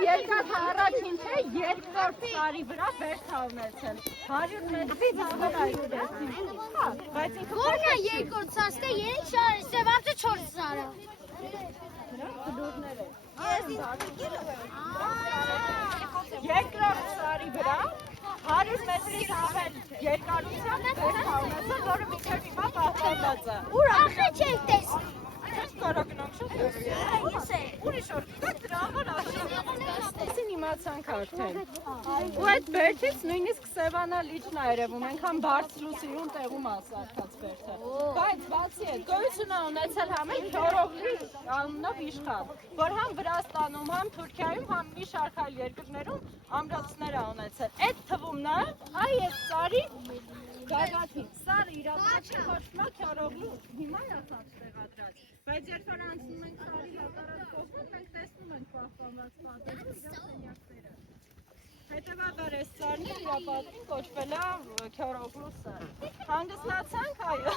երկաթ առաջին չէ, երկրորդ սարի վրա վերջ ունեցել։ 100 մետրից ավել այդպես։ Բայց ինքը Որն է երկրորդ սարը, երեք շարը, սևացը 4 սարը։ Դուրները։ Երկրորդ սարի վրա 100 մետրից ավել երկարությամբ վերջ ունեցել, որը մինչև հիմա պահպանված է։ Ուր ախե չեք տեսնում։ Ես կարող գնամ շուտ։ Ուրիշ օր գիտեք դրա համար ասեցին իմացանք արդեն։ Ու այդ բերդից նույնիսկ Սևանա լիճն է երևում, այնքան բարձրուսիում տեղում ասացած բերդը։ Բայց բացի այդ գոյություն է ունեցել համ էլ Քյորոգլի անունով իշխան, որ համ Վրաստանում, համ Թուրքիայում, համ մի շարք այլ երկրներում ամրոցներ է ունեցել։ Այդ թվում նա այդ սարի գագաթի սարը իրականացի կոչվում է Քյորոգլու հիմա է ասած տեղադրած։ Բայց երբ որ անցնում ենք սարի հակառակ կողմով, մենք տեսնում ենք պահպանված պատերը, իր սենյակները։ Հետևաբար այս սարն իր պատին կոչվել է Քյորոգլու սար։ Հանգստացանք, այո։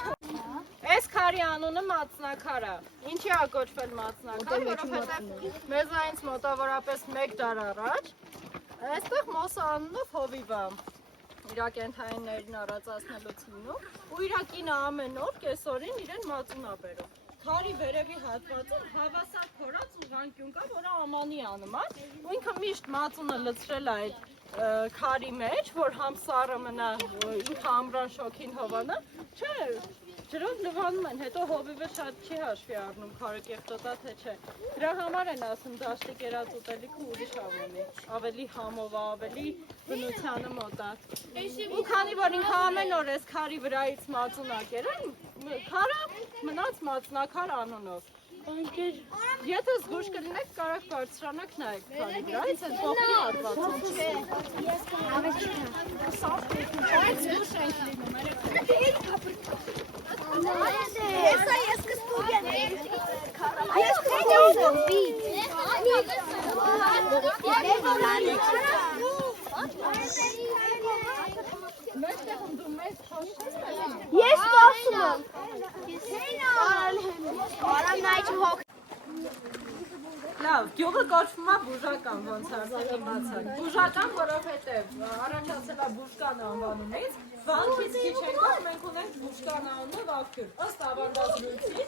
Այս քարի անունը մածնակար է։ Ինչի է կոչվել մածնակար, որովհետև մեզանից մոտավորապես 1 դար առաջ այստեղ Մոսա անունով հովիվ է իր կենդանիներին առածացնելուց լինում ու իր կինը ամեն օր կեսօրին իրեն մածուն է բերում։ Քարի վերևի հատվածում հավասար փորած ուղղանկյուն կա, որը ամանի անման, ու ինքը միշտ մածունը լցրել է այդ քարի մեջ, որ համ սառը մնա ինքը ամռան շոգին հովանա, չէ, ջրով լվանում են, հետո հովիվը շատ չի հաշվի առնում քարը կեղտոտա թե չէ։ Դրա համար են ասում դաշտի կերած ուտելիքը ուրիշ ավելի համով է, ավելի բնությանը մոտ է։ Ու քանի որ ինքը ամեն օր այս քարի վրայից մածուն է կերել, քարը մնաց մածնակար անունով։ Եթե զգուշ կլինեք, կարող բարձրանաք նայեք քարի վրայից, այդ կողքի հատվածում։ Այդ զգուշ ենք լինում, Ես կստուգեմ։ Ես կստուգեմ։ Ես սպասում եմ։ Լավ, գյուղը կոչվում է Բուժական, ոնց արդեն իմացանք։ Բուժական, որովհետև առաջացել է Բուժկան անվանումից, վանքից քիչ եկող մենք ունենք Բուժկան անունով աղբյուր։ Ըստ ավանդած լույսի,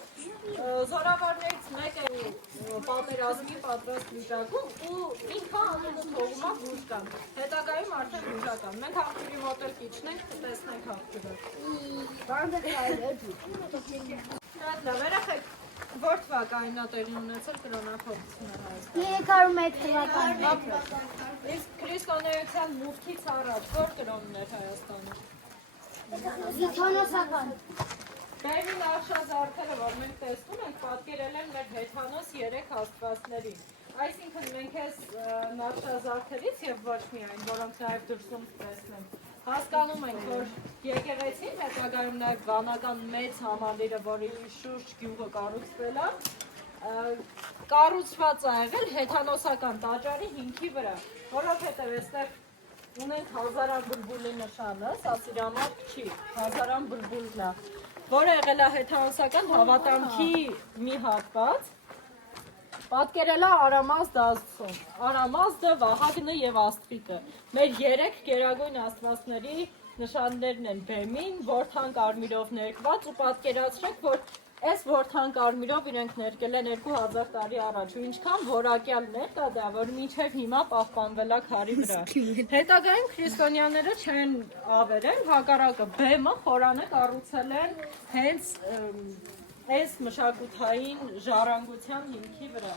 զորավարներից մեկը պատերազմի պատրաստ վիճակում ու ինքը անունը թողում է Բուժկան։ Հետագայում արդեն Բուժական։ Մենք աղբյուրի մոտ էլ կիջնենք, կտեսնենք աղբյուրը։ Շատ լավ, երեխեք, որ թվականին է տեղի ունեցել կրոնափոխությունը Հայաստանում։ 301 թվականին։ Իսկ քրիստոնեության մուտքից առաջ որ կրոնն էր Հայաստանում։ Հիթանոսական։ Բերմի նախշազարդերը, որ մենք տեսնում ենք, պատկերել են մեր հեթանոս 3 աստվածներին։ Այսինքն մենք այս նախշազարդերից եւ ոչ միայն, որոնք նաեւ դրսում տեսնենք, հասկանում ենք, որ եկեղեցին հետագայում նաև վանական մեծ համալիրը, որի շուրջ գյուղը կառուցվել է, կառուցված է եղել հեթանոսական տաճարի հիմքի վրա, որովհետև այստեղ ունենք հազարան բուլբուլի նշանը, սա սիրամարգ չի, հազարան բուլբուլն է, որը եղել է հեթանոսական հավատամքի մի հատված, պատկերել է Արամազդ Աստծուն, Արամազդը, Վահագնը և Աստղիկը։ Մեր 3 գերագույն աստվածների նշաններն են բեմին, որդան կարմիրով ներկված ու պատկերացրեք, որ այս որդան կարմիրով իրենք ներկել են 2000 տարի առաջ ու ինչքան որակյալ ներկ է դա, որ մինչև հիմա պահպանվել է քարի վրա։ Հետագայում քրիստոնյաները չեն ավերել, հակառակը բեմը, խորանը կառուցել են հենց այս մշակութային ժառանգության հիմքի վրա։